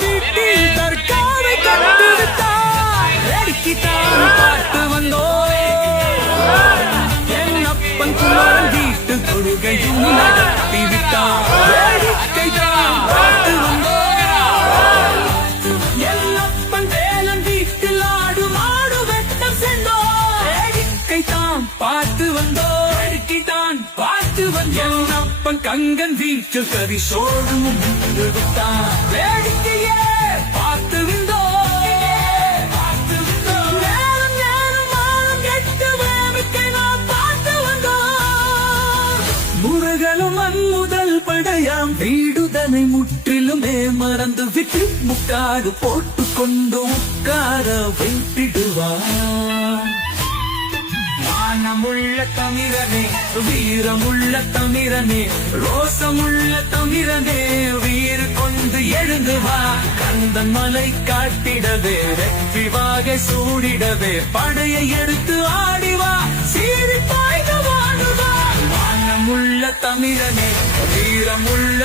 வீட்டில் தற்காவை கட்டு விட்டார் வேடிக்கைத்தான் பார்த்து வந்தோம் என் அப்பன் குமாரன் வீட்டு கொள்கையும் நடத்தி விட்டான் பார்த்து வந்தோம் என் அப்பன் வேலன் வீட்டில் ஆடு மாடு வெட்டம் சென்றோம். பார்த்து வந்தோம். வேடிக்கைத்தான் பார்த்து வந்தோம் என் அப்பன் கங்கன் வீட்டில் கறி சோழும் வேடிக்கையே பார்த்து விந்தோ. முருகனும் முதல் படையாம். வீடுதனை முற்றிலுமே மறந்து விட்டு முக்காடு போட்டு கொண்டு உட்கார வைத்திடுவார் ஞானமுள்ள தமிழனே வீரமுள்ள தமிழனே ரோசமுள்ள தமிழனே வீர கொண்டு எழுந்து வா. கந்தன் மலை காட்டிடவே வெற்றி வாகை சூடிடவே படையை எடுத்து ஆடிவா சீரி பாய்ந்து வாடுவா ஞானமுள்ள தமிழனே வீரமுள்ள